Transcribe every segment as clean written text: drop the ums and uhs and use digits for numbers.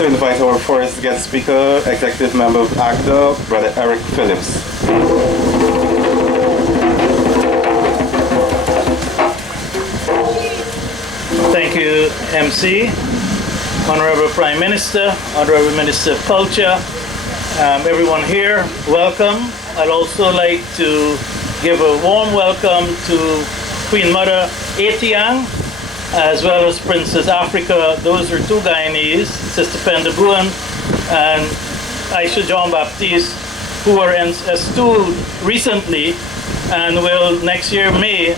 to invite our first guest speaker, Executive Member of ACDA, Brother Eric Phillips. Thank you, MC. Honorable Prime Minister, Honorable Minister of Culture, everyone here, welcome. I'd also like to give a warm welcome to Queen Mother Etiang, as well as Princess Africa. Those are two Guyanese, Sister Pendabuan and Aisha John Baptiste, who were installed recently and will next year, May,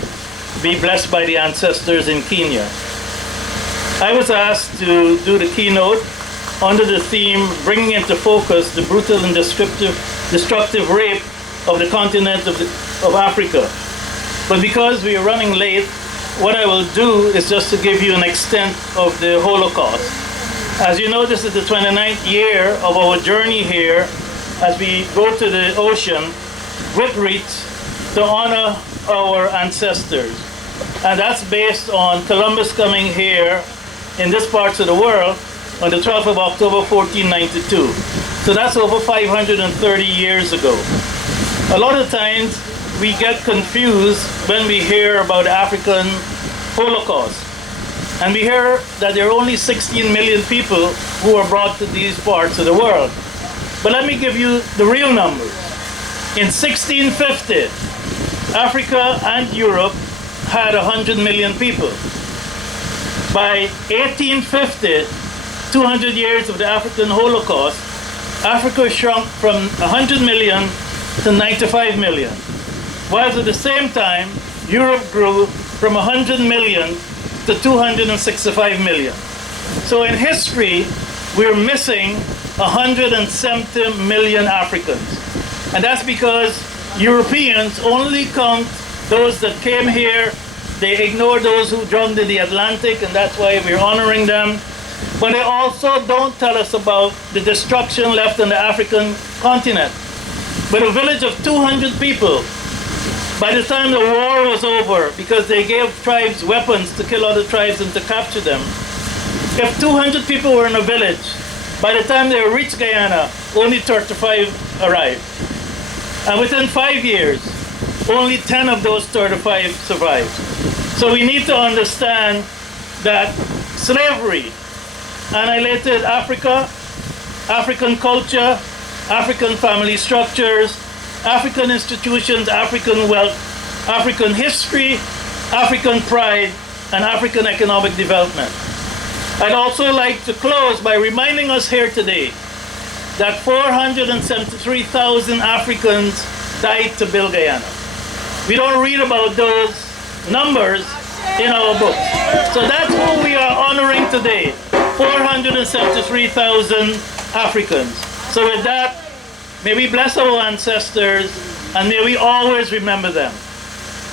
be blessed by the ancestors in Kenya. I was asked to do the keynote under the theme, bringing into focus the brutal and destructive rape of the continent of Africa. But because we are running late, what I will do is just to give you an extent of the Holocaust. As you know, this is the 29th year of our journey here as we go to the ocean with wreaths to honor our ancestors. And that's based on Columbus coming here in this part of the world on the 12th of October, 1492. So that's over 530 years ago. A lot of times we get confused when we hear about the African Holocaust. And we hear that there are only 16 million people who were brought to these parts of the world. But let me give you the real numbers. In 1650, Africa and Europe had 100 million people. By 1850, 200 years of the African Holocaust, Africa shrunk from 100 million to 95 million. While at the same time, Europe grew from 100 million to 265 million. So in history, we're missing 170 million Africans. And that's because Europeans only count those that came here. They ignore those who drowned in the Atlantic, and that's why we're honoring them. But they also don't tell us about the destruction left on the African continent. But a village of 200 people, by the time the war was over, because they gave tribes weapons to kill other tribes and to capture them, if 200 people were in a village, by the time they reached Guyana, only 35 arrived. And within 5 years, only 10 of those 35 survived. So we need to understand that slavery annihilated Africa, African culture, African family structures, African institutions, African wealth, African history, African pride, and African economic development. I'd also like to close by reminding us here today that 473,000 Africans died to build Guyana. We don't read about those numbers in our books. So that's who we are honoring today, 473,000 Africans. So with that, may we bless our ancestors and may we always remember them.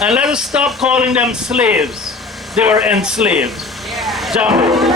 And let us stop calling them slaves. They were enslaved. Jambo.